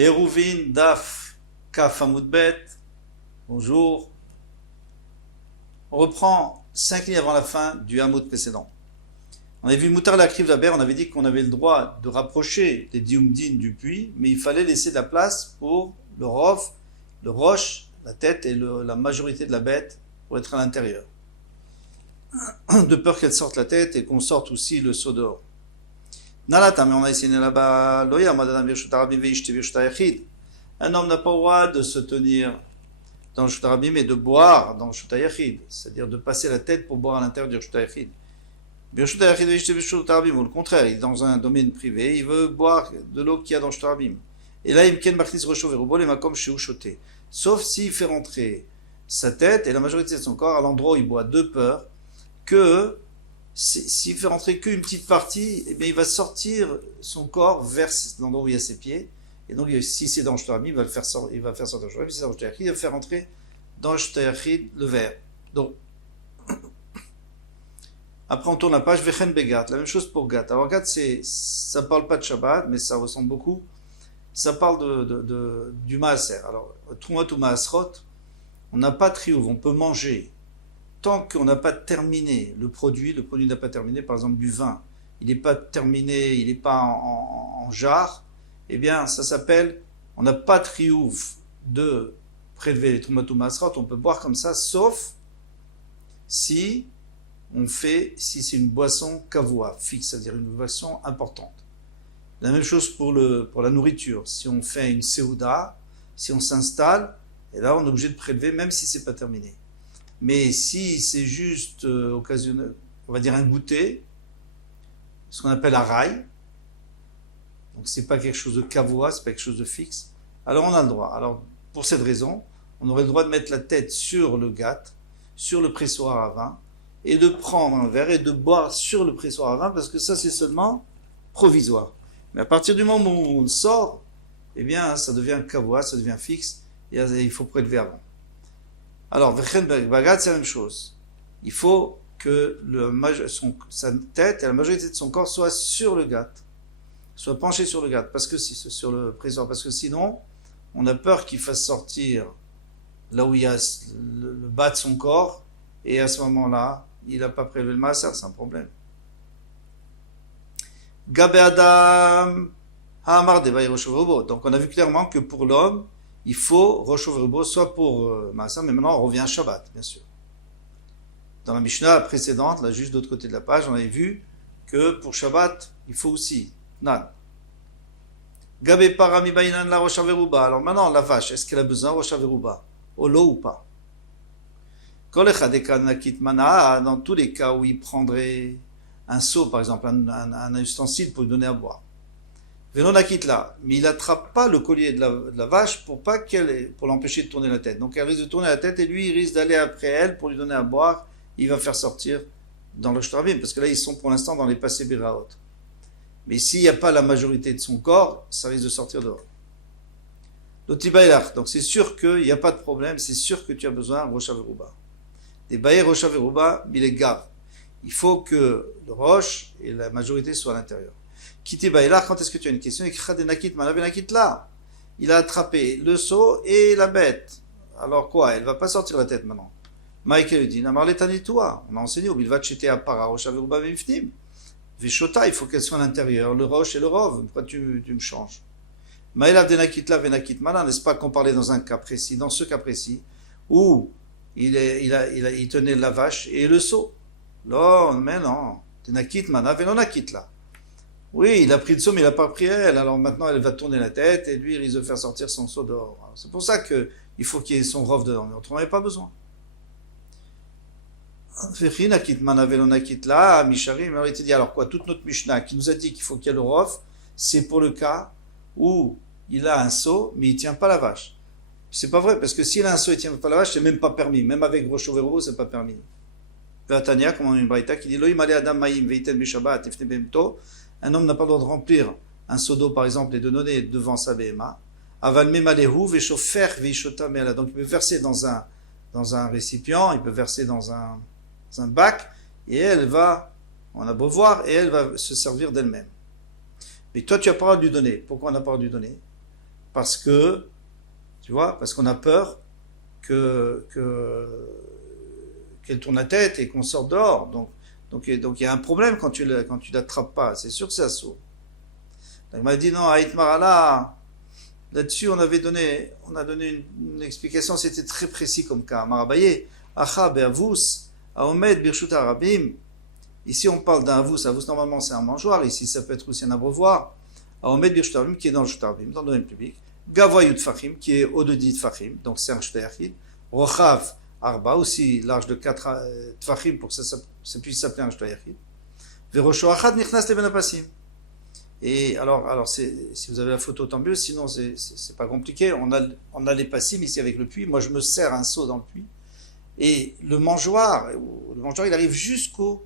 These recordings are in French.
Hérouvin, Daf, Kaf Hamoudbet, bonjour. On reprend 5 lignes avant la fin du Hamoud précédent. On avait vu Moutar Lakriv Laber, on avait dit qu'on avait le droit de rapprocher les Diumdin du puits, mais il fallait laisser de la place pour le Rov, le Roche, la tête et la majorité de la bête pour être à l'intérieur. De peur qu'elle sorte la tête et qu'on sorte aussi le seau dehors. Nalata, mais on a essayé là-bas, un homme n'a pas le droit de se tenir dans le Shutarabim et de boire dans le Shutayachid, c'est-à-dire de passer la tête pour boire à l'intérieur du Shutayachid. Ou le contraire, il est dans un domaine privé, il veut boire de l'eau qu'il y a dans le Shutayachid. Et là, il sauf s'il fait rentrer sa tête et la majorité de son corps à l'endroit où il boit, de peur que s'il fait rentrer qu'une petite partie, eh bien, il va sortir son corps vers l'endroit où il y a ses pieds. Et donc, si c'est dans le Shutayachid, il va faire sortir le Shutayachid. Si c'est dans le Shutayachid, il va faire rentrer dans le Shutayachid le verre. Donc, après, on tourne la page, Vechen Begat, la même chose pour Gat. Alors, Gat, ça parle pas de Shabbat, mais ça ressemble beaucoup. Ça parle du Maaser. Alors, Trumat ou Maasrot, on n'a pas de triouf, on peut manger. Tant qu'on n'a pas terminé le produit n'a pas terminé, par exemple du vin, il n'est pas terminé, il n'est pas en jarre, eh bien, ça s'appelle, on n'a pas de triouf de prélever les Trumat ou Maasrot, on peut boire comme ça, sauf si c'est une boisson kavua, fixe, c'est-à-dire une boisson importante. La même chose pour la nourriture. Si on fait une seuda, si on s'installe, et là on est obligé de prélever, même si c'est pas terminé. Mais si c'est juste occasionnel, on va dire un goûter, ce qu'on appelle un rail, donc c'est pas quelque chose de kavua, c'est pas quelque chose de fixe, alors on a le droit. Alors pour cette raison, on aurait le droit de mettre la tête sur le gat, sur le pressoir à vin, et de prendre un verre et de boire sur le pressoir à vin, parce que ça c'est seulement provisoire. Mais à partir du moment où on le sort, eh bien ça devient kavua, ça devient fixe, et il faut prélever avant. Alors, Vechen Bagat, c'est la même chose. Il faut que sa tête et la majorité de son corps soient sur le gat, soient penchés sur le gat, sur le pressoir, parce que sinon, on a peur qu'il fasse sortir là où il y a le bas de son corps, et à ce moment-là, il n'a pas prélevé le maaser, c'est un problème. Gabé Adam, Hamar Devaï Roshoverubo. Donc on a vu clairement que pour l'homme, il faut Roshoverubo, soit pour maaser, mais maintenant on revient à Shabbat, bien sûr. Dans la Mishnah précédente, là juste de l'autre côté de la page, on avait vu que pour Shabbat, il faut aussi Nan. Gabé Parami Bainan la Roshoveruba. Alors maintenant, la vache, est-ce qu'elle a besoin de Roshoveruba? Olo ou pas? Dans tous les cas où il prendrait un seau, par exemple, un ustensile pour lui donner à boire. Là, mais il n'attrape pas le collier de la vache pour l'empêcher de tourner la tête. Donc elle risque de tourner la tête et lui il risque d'aller après elle pour lui donner à boire. Il va faire sortir dans le shtarabim, parce que là ils sont pour l'instant dans les passés biraot. Mais s'il n'y a pas la majorité de son corps, ça risque de sortir dehors. Donc c'est sûr qu'il n'y a pas de problème, c'est sûr que tu as besoin de Rosh Averuba. Des baïs Rosh Averuba, mais les gaves. Il faut que le roche et la majorité soient à l'intérieur. Quitter Baïlar, quand est-ce que tu as une question? Il a attrapé le seau et la bête. Alors quoi? Elle va pas sortir la tête maintenant. Michael dit, on a enseigné, il va cheter à para Rosh Averuba Viftim. Veshota, il faut qu'elle soit à l'intérieur, le roche et le rov. Pourquoi tu me changes? Maïlav denakitla venakit malin, n'est-ce pas qu'on parlait dans un cas précis, dans ce cas précis, où il tenait la vache et le seau. Non, mais non. Denakit mana velonakit là. Oui, il a pris le seau, mais il n'a pas pris elle. Alors maintenant, elle va tourner la tête et lui, il risque de faire sortir son seau dehors. C'est pour ça qu'il faut qu'il y ait son rov dedans. Mais autrement, il n'y a pas besoin. Alors il te dit, alors quoi, toute notre Mishnah qui nous a dit qu'il faut qu'il y ait le rov, c'est pour le cas où il a un seau, mais il ne tient pas la vache. C'est pas vrai, parce que s'il a un seau et il ne tient pas la vache, c'est même pas permis. Même avec Rosh Overbo, c'est pas permis. Vatania, comme on a une braïta qui dit, un homme n'a pas le droit de remplir un seau d'eau, par exemple, et de donner devant sa BMA. Aval memalehu veshofer veishota meala. Donc il peut verser dans un récipient, il peut verser dans un bac, et on a beau voir, et elle va se servir d'elle-même. Mais toi, tu n'as pas le droit de lui donner. Pourquoi on n'a pas le droit de lui donner? parce que, tu vois, parce qu'on a peur qu'elle tourne la tête et qu'on sorte dehors. Donc il y a un problème quand tu l'attrapes pas. C'est sûr que c'est assaut. Donc il m'a dit non, Haït Marala, là-dessus on a donné une explication, c'était très précis comme cas. Marabaye, Acha be'avus, Aomed birshut arabim. Ici on parle d'un avus. Avus normalement c'est un mangeoire. Ici ça peut être aussi un abreuvoir. Aomed birshut arabim qui est dans le shut arabim, dans le domaine public. Gavoyut fachim qui est au-dessus de fachim, donc c'est un shut yachid. Rochav Arba, aussi large de 4 tfachim pour que ça puisse s'appeler un shut yachid. Verosho achad nichnas leben apasim. Et alors si vous avez la photo, tant mieux, sinon c'est pas compliqué. On a les passim ici avec le puits. Moi, je me sers un seau dans le puits. Et le mangeoire, il arrive jusqu'au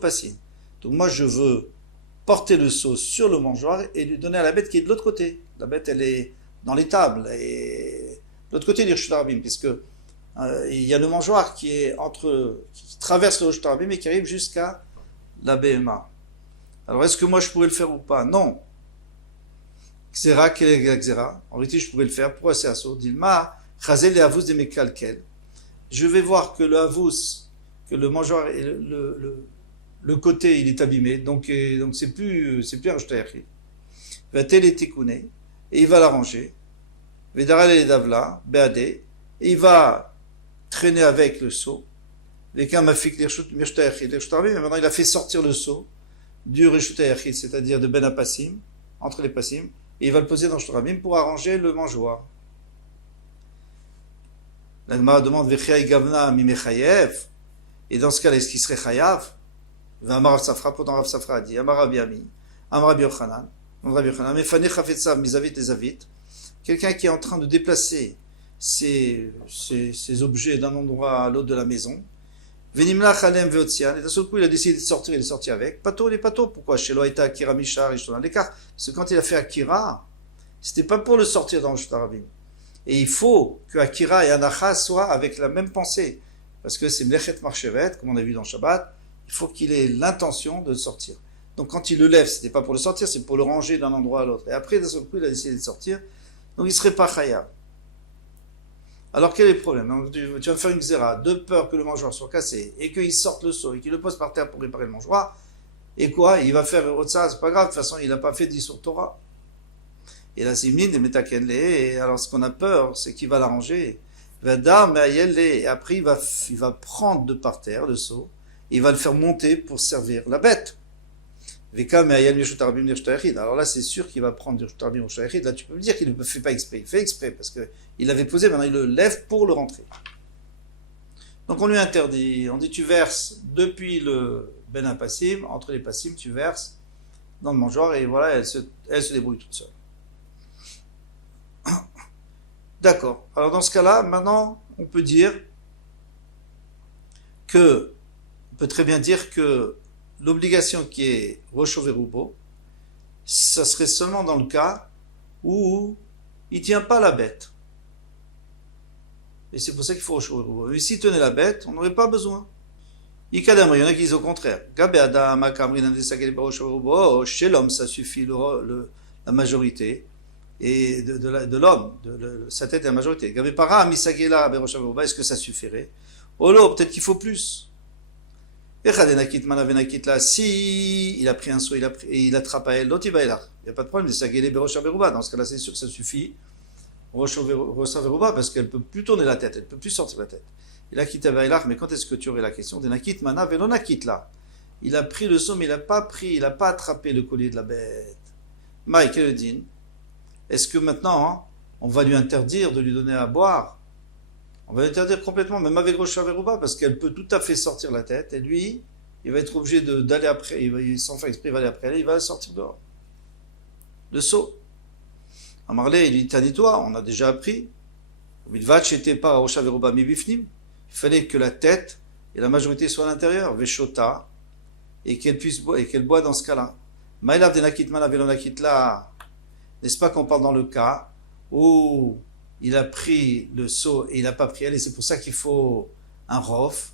passim. Donc moi, je veux porter le seau sur le mangeoire et lui donner à la bête qui est de l'autre côté. La bête, elle est dans l'étable. Et de l'autre côté du Rishut Arabim, puisque il y a le mangeoire qui traverse le Rishut Arabim et qui arrive jusqu'à la BMA. Alors, est-ce que moi je pourrais le faire ou pas? Non. Xera, quel est Xera? En réalité, je pourrais le faire. Pourquoi c'est assaut? Dilma, chazel et avous de mes calquels. Je vais voir que le avous, que le mangeoir, le côté, il est abîmé. Donc c'est plus un shtayachid. Va-t-elle et tikouné. Et il va l'arranger. Vedaral et davla, beadé. Et il va traîner avec le seau. Avec un mafik l'irshutayachid. Mais maintenant, il a fait sortir le seau du Rishut Yachid, c'est-à-dire de Ben Apassim, entre les Passim, et il va le poser dans le Shtarabim pour arranger le mangeoire. La Gemara demande Vechai Gavna Mimechayev, et dans ce cas-là, est-ce qu'il serait Chayav? Amar Rav Safra, pourtant Rav Safra a dit Amar Rabbi Ami, Amar Rabbi Yochanan, Mefane Chafetzav Mizavit et Zavit, quelqu'un qui est en train de déplacer ses objets d'un endroit à l'autre de la maison. Venimla Chalem Veotzian, et d'un seul coup il a décidé de sortir, il est sorti avec. Pato, il est pato, pourquoi? Chez Loïta Akira Mishar, et je tourne à l'écart. Parce que quand il a fait Akira, c'était pas pour le sortir dans le Shtarabim. Et il faut que Akira et Anacha soient avec la même pensée. Parce que c'est Mlechet Marchevet, comme on a vu dans Shabbat, il faut qu'il ait l'intention de le sortir. Donc quand il le lève, c'était pas pour le sortir, c'est pour le ranger d'un endroit à l'autre. Et après, d'un seul coup, il a décidé de sortir. Donc il serait pas Chaya. Alors quel est le problème? Donc, tu vas me faire une xéra, de peur que le mangeoire soit cassé, et qu'il sorte le seau, et qu'il le pose par terre pour réparer le mangeoir, et quoi? Il va faire autre chose, c'est pas grave, de toute façon, il n'a pas fait d'Issur Torah. Et là, c'est une de Metakenle, et alors ce qu'on a peur, c'est qu'il va l'arranger. Et après, il va prendre de par terre le seau, et il va le faire monter pour servir la bête. Alors là, c'est sûr qu'il va prendre du Shtarabim au Shayachid. Là, tu peux me dire qu'il ne fait pas exprès. Il fait exprès parce qu'il l'avait posé, maintenant il le lève pour le rentrer. Donc on lui interdit. On dit tu verses depuis le Ben Apassim, entre les Passim, tu verses dans le mangeoire et voilà, elle se débrouille toute seule. D'accord. Alors dans ce cas-là, maintenant, on peut très bien dire que l'obligation qui est Rosh Verubo, ça serait seulement dans le cas où il ne tient pas la bête. Et c'est pour ça qu'il faut Rosh Verubo. Mais s'il tenait la bête, on n'aurait pas besoin. Il y en a qui disent au contraire. Chez l'homme, ça suffit la majorité et de l'homme, sa tête est la majorité. Est-ce que ça suffirait? Oh là, peut-être qu'il faut plus. Si il a pris un seau et il attrape à elle, l'autre il va là. Il n'y a pas de problème, c'est Sagele Berosha Veruba. Dans ce cas-là, c'est sûr que ça suffit. Rocha Veruba, parce qu'elle ne peut plus tourner la tête, elle ne peut plus sortir la tête. Il a quitté Vailach, mais quand est-ce que tu aurais la question? Denakit Mana Velonakit là. Il a pris le seau, mais il n'a pas attrapé le collier de la bête. Mike et le din. Est-ce que maintenant, on va lui interdire de lui donner à boire? On va l'interdire complètement, même avec Rocha Veruba, parce qu'elle peut tout à fait sortir la tête, et lui, il va être obligé d'aller après, sans faire exprès, il va aller après elle, il va sortir dehors. Le seau. Amarlé, il dit, Tanitoa, on a déjà appris. Vilvach n'était pas Rocha Veruba Mibifnim. Il fallait que la tête et la majorité soient à l'intérieur, Veshota, et qu'elle boit dans ce cas-là. Maïlav denakit mana velonakit là. N'est-ce pas qu'on parle dans le cas où il a pris le seau et il n'a pas pris elle, et c'est pour ça qu'il faut un rof.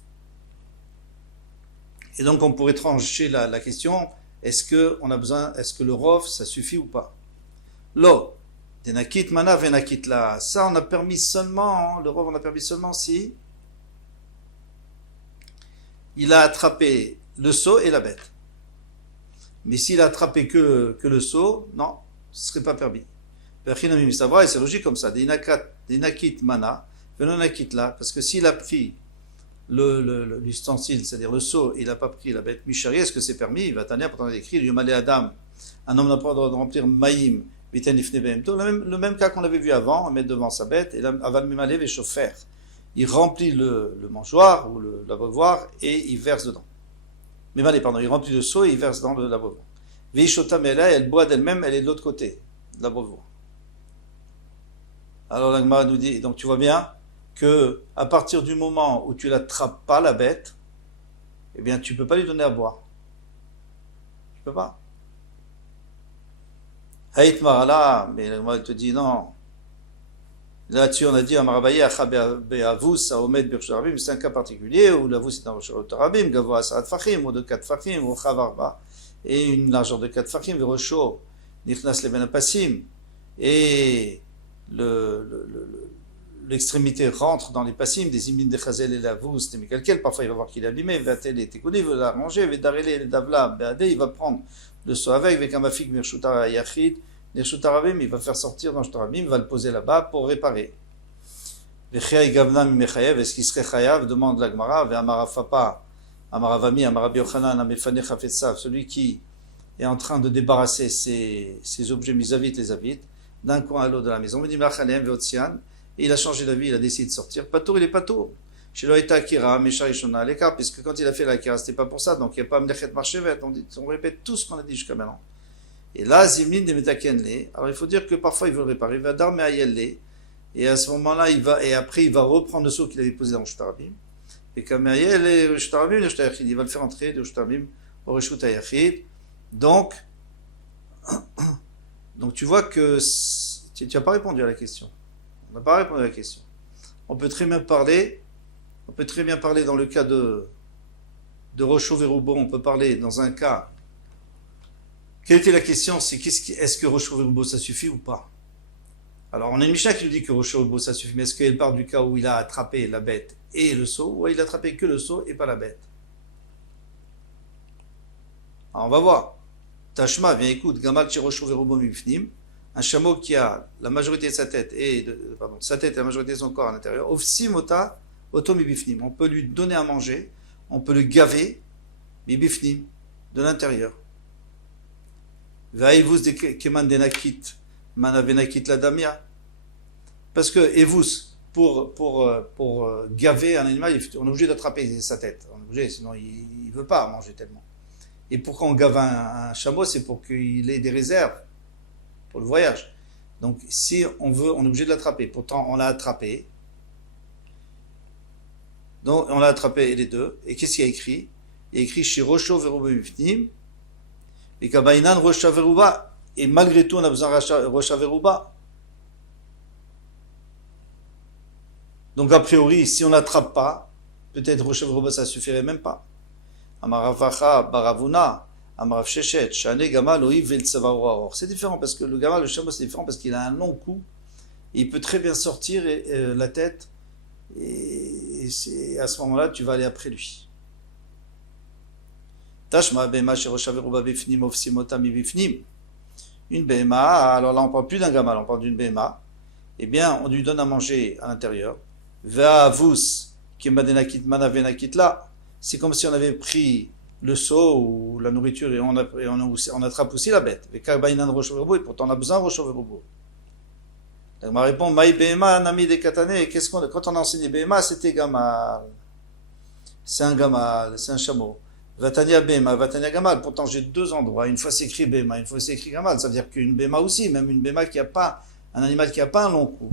Et donc on pourrait trancher la question, est-ce que le rof, ça suffit ou pas? Lo, Denakit mana venakit la. Ça, on a permis seulement, le rov, on a permis seulement si il a attrapé le seau et la bête. Mais s'il a attrapé que le seau, non, ce ne serait pas permis. Et c'est logique comme ça. Denakit mana venakit la. Parce que s'il a pris l'ustensile, c'est-à-dire le seau, il n'a pas pris la bête Mishari, est-ce que c'est permis? Il va t'en pourtant écrit, Yumalé Adam, un homme n'a pas le droit de remplir Maïm, le même cas qu'on avait vu avant, on met devant sa bête, et Aval Mimale Veshofer. Il remplit le mangeoire ou l'abreuvoir et il verse dedans. Mimale, pardon, il remplit le seau et il verse dans l'abreuvoir. Vishota Mela, elle boit d'elle-même, elle est de l'autre côté de l'abreuvoir. Alors l'Agmara nous dit, donc tu vois bien que à partir du moment où tu l'attrapes pas la bête, eh bien tu peux pas lui donner à boire. Tu peux pas. Haït Marala, mais l'Agmara te dit non. Là-dessus, on a dit, c'est un cas particulier où l'avous est un rochot tarabim, gavo asat fachim, ou de 4 fachim, ou chavarba, et une largeur de 4 fachim, le rochot, nichnas leven apasim, et l'extrémité rentre dans les passim, des imines de chazel et l'avous, mais quelqu'un, parfois il va voir qu'il est abîmé, vatel et tekuni, il va l'arranger, vedarele et davla, beade, il va prendre le seau avec un mafik mirchutar yachid, il va faire sortir dans Shtarabim, il va le poser là-bas pour réparer. Est-ce qu'il serait chayav? Demande la Gemara. Amarafapa, Amaravami, Amarabi Yochanan, Amefane Chafetsav, celui qui est en train de débarrasser ses objets misavit, les avites, d'un coin à l'autre de la maison. Et il a changé d'avis, il a décidé de sortir. Patour, il est patour. Chez l'Oïta Akira, Mesharishona, à l'écart, puisque quand il a fait l'Akira, c'était pas pour ça, donc il n'y a pas Mlechet Marchevet. On répète tout ce qu'on a dit jusqu'à maintenant. Et là, Zimlin de Metakenle. Alors il faut dire que parfois il veut le réparer. Il va d'armer à Yelle. Et à ce moment-là, et après il va reprendre le seau qu'il avait posé dans le Shtarabim. Et comme Yelle et le Shtarabim, il va le faire entrer le Shtarabim au Reshut Hayachid. Donc tu vois que tu n'as pas répondu à la question. On n'a pas répondu à la question. On peut très bien parler dans le cas de Rocho Verubo, on peut parler dans un cas. Quelle était la question? C'est est-ce que Rocho Verubo ça suffit ou pas? Alors on a une Mishnah qui nous dit que Rocho Verubo ça suffit, mais est-ce qu'elle part du cas où il a attrapé la bête et le seau, ou il a attrapé que le seau et pas la bête? Alors on va voir. Tashma, viens écoute, Gamal Rocho Verubo Mifnim, un chameau qui a la majorité de sa tête et la majorité de son corps à l'intérieur. Ofsimota Otomi Bifnim. On peut lui donner à manger, on peut le gaver, Bifnim, de l'intérieur. Vaïvus de Keman Denakit, Manavenakit la Damia. Parce que Evus, pour gaver un animal, on est obligé d'attraper sa tête. On est obligé, sinon il ne veut pas manger tellement. Et pourquoi on gave un chameau? C'est pour qu'il ait des réserves pour le voyage. Donc si on veut, on est obligé de l'attraper. Pourtant, on l'a attrapé. Donc on l'a attrapé les deux. Et qu'est-ce qu'il y a écrit? Il y a écrit Shirosho Veruba Mifnim. Et Kabainan Rocha Veruba. Et malgré tout, on a besoin de Rocha Veruba. Donc a priori, si on n'attrape pas, peut-être Rocha Veruba ça suffirait même pas. Amaravacha Baravuna, Amarav Shechet, Shane Gamal, Oiv Vel Tsavaroa. C'est différent parce que le Gamal, le chameau, c'est différent parce qu'il a un long cou. Il peut très bien sortir la tête. Et à ce moment-là, tu vas aller après lui. Tashma Bema Shirosha Veruba Bifnim Ofsimota Mi Bifnim. Une Bema, alors là on parle plus d'un Gamal, on parle d'une Bema. Eh bien, on lui donne à manger à l'intérieur. Ve'avus Kemadenakit Mana Venakit là. C'est comme si on avait pris le seau ou la nourriture et on attrape aussi la bête. Et pourtant on a besoin de Rocho Verubo. Elle m'a répondu, Maï Bema, Nami de Katane, quand on a enseigné Bema, c'était Gamal. C'est un Gamal, c'est un chameau. Vatania Bema, Vatania Gamal. Pourtant j'ai deux endroits. Une fois c'est écrit Bema, une fois c'est écrit Gamal. Ça veut dire qu'une Bema aussi, même une Bema qui a pas, un animal qui a pas un long cou.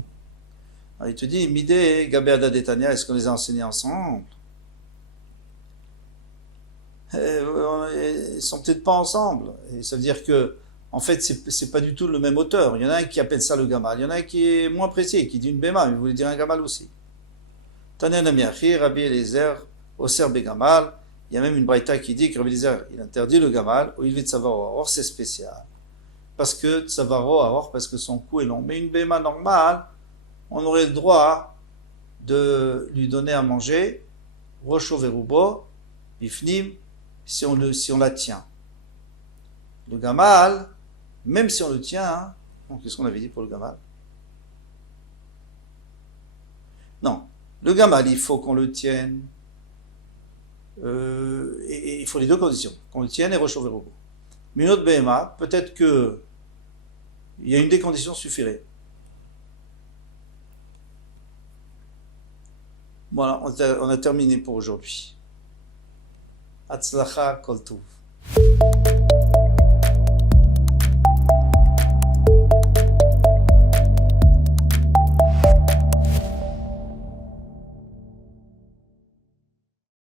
Alors, il te dit, Mide, Gabeada Detania, est-ce qu'on les a enseignés ensemble? Ils sont peut-être pas ensemble. Et ça veut dire que, en fait, c'est pas du tout le même auteur. Il y en a un qui appelle ça le gamal. Il y en a un qui est moins précis, qui dit une béma, mais il voulait dire un gamal aussi. Tanen Amiachi, Rabbi Eliezer, Oser Begamal. Il y a même une braïta qui dit que Rabbi Eliezer, il interdit le gamal, ou il veut savoir. Or, c'est spécial. parce que tsavaro aror, parce que son cou est long. Mais une béma normale, on aurait le droit de lui donner à manger, rosho verubo, bifnim, si on la tient. Le gamal, même si on le tient, hein, qu'est-ce qu'on avait dit pour le gamal? Non, le gamal, il faut qu'on le tienne, et il faut les deux conditions, qu'on le tienne et rosho verubo. Mais une autre béma, peut-être que il y a une des conditions suffirait. Voilà, on a terminé pour aujourd'hui. Hatzlacha kol tov.